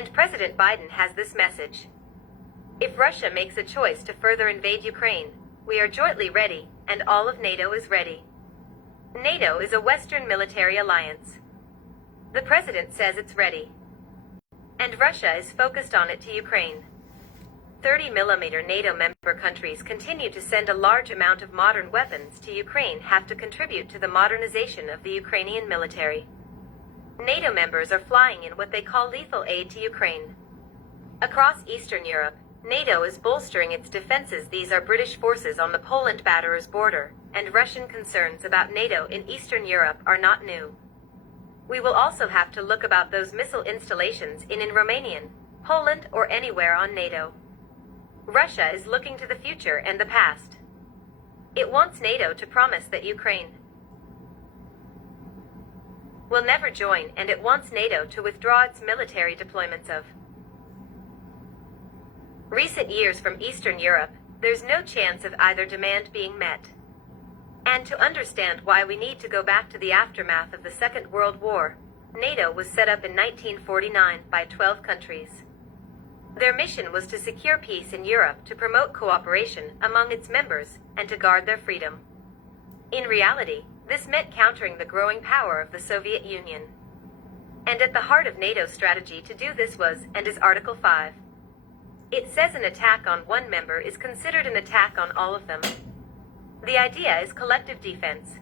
And President Biden has this message. If Russia makes a choice to further invade Ukraine, we are jointly ready, and all of NATO is ready. NATO is a Western military alliance. The president says it's ready. And Russia is focused on it to Ukraine. 30mm NATO member countries continue to send a large amount of modern weapons to Ukraine have to contribute to the modernization of the Ukrainian military. NATO members are flying in what they call lethal aid to Ukraine. Across Eastern Europe, NATO is bolstering its defenses. These are British forces on the Poland-Belarus border, and Russian concerns about NATO in Eastern Europe are not new. We will also have to look about those missile installations in Romanian, Poland, or anywhere on NATO. Russia is looking to the future and the past. It wants NATO to promise that Ukraine will never join, and it wants NATO to withdraw its military deployments of recent years from Eastern Europe. There's no chance of either demand being met. And to understand why we need to go back to the aftermath of the Second World War, NATO was set up in 1949 by 12 countries. Their mission was to secure peace in Europe, to promote cooperation among its members, and to guard their freedom. In reality, this meant countering the growing power of the Soviet Union. And at the heart of NATO's strategy to do this was, and is Article 5. It says an attack on one member is considered an attack on all of them. The idea is collective defense.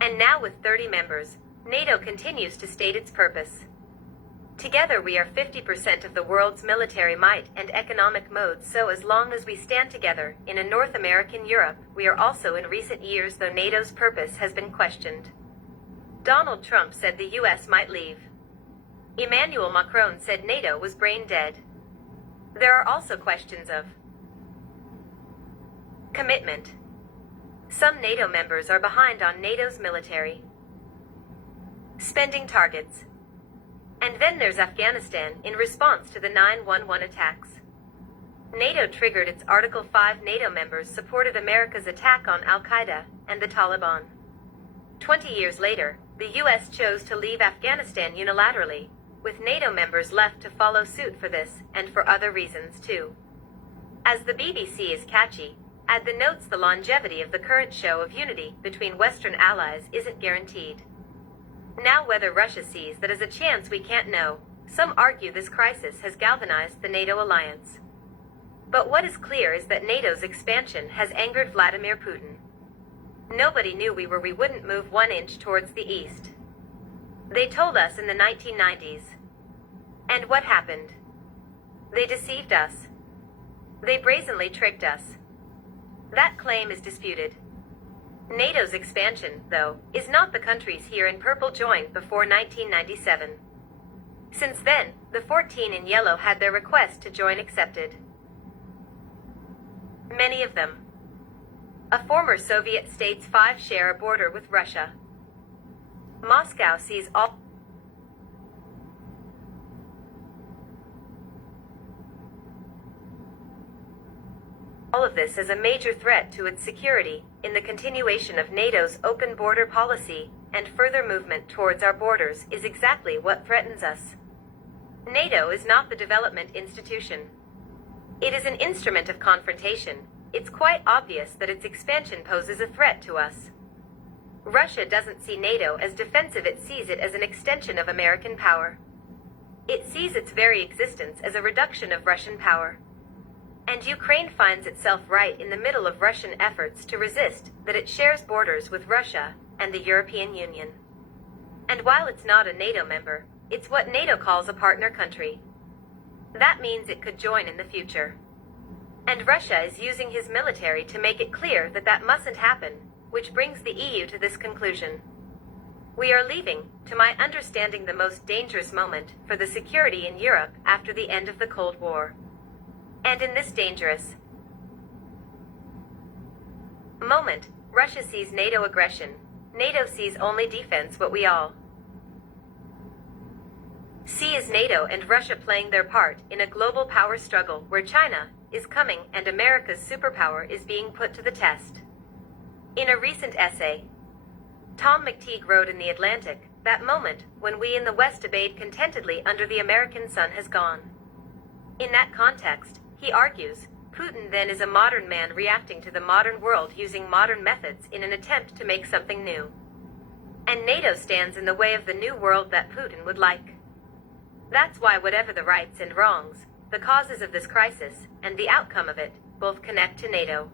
And now with 30 members, NATO continues to state its purpose. Together we are 50% of the world's military might and economic modes, so as long as we stand together in a North American Europe, we are also in recent years, though NATO's purpose has been questioned. Donald Trump said the US might leave. Emmanuel Macron said NATO was brain dead. There are also questions of commitment. Some NATO members are behind on NATO's military spending targets. And then there's Afghanistan in response to the 9/11 attacks. NATO triggered its Article 5. NATO members supported America's attack on Al-Qaeda and the Taliban. 20 years later, the US chose to leave Afghanistan unilaterally, with NATO members left to follow suit for this, and for other reasons too. As the BBC is catchy, add the notes: the longevity of the current show of unity between Western allies isn't guaranteed. Now whether Russia sees that as a chance we can't know. Some argue this crisis has galvanized the NATO alliance. But what is clear is that NATO's expansion has angered Vladimir Putin. Nobody knew we wouldn't move 1 inch towards the east. They told us in the 1990s. And what happened? They deceived us. They brazenly tricked us. That claim is disputed. NATO's expansion, though, is not the countries here in purple joined before 1997. Since then, the 14 in yellow had their request to join accepted. Many of them. A former Soviet states 5 share a border with Russia. Moscow sees all of this as a major threat to its security, in the continuation of NATO's open border policy, and further movement towards our borders is exactly what threatens us. NATO is not the development institution. It is an instrument of confrontation. It's quite obvious that its expansion poses a threat to us. Russia doesn't see NATO as defensive, it sees it as an extension of American power. It sees its very existence as a reduction of Russian power. And Ukraine finds itself right in the middle of Russian efforts to resist that it shares borders with Russia and the European Union. And while it's not a NATO member, it's what NATO calls a partner country. That means it could join in the future. And Russia is using his military to make it clear that that mustn't happen, which brings the EU to this conclusion. We are leaving, to my understanding, the most dangerous moment for the security in Europe after the end of the Cold War. And in this dangerous moment, Russia sees NATO aggression. NATO sees only defense. What we all see is NATO and Russia playing their part in a global power struggle where China is coming and America's superpower is being put to the test. In a recent essay, Tom McTeague wrote in The Atlantic, That moment when we in the West obeyed contentedly under the American sun has gone. In that context, he argues, Putin then is a modern man reacting to the modern world using modern methods in an attempt to make something new. And NATO stands in the way of the new world that Putin would like. That's why whatever the rights and wrongs, the causes of this crisis, and the outcome of it, both connect to NATO.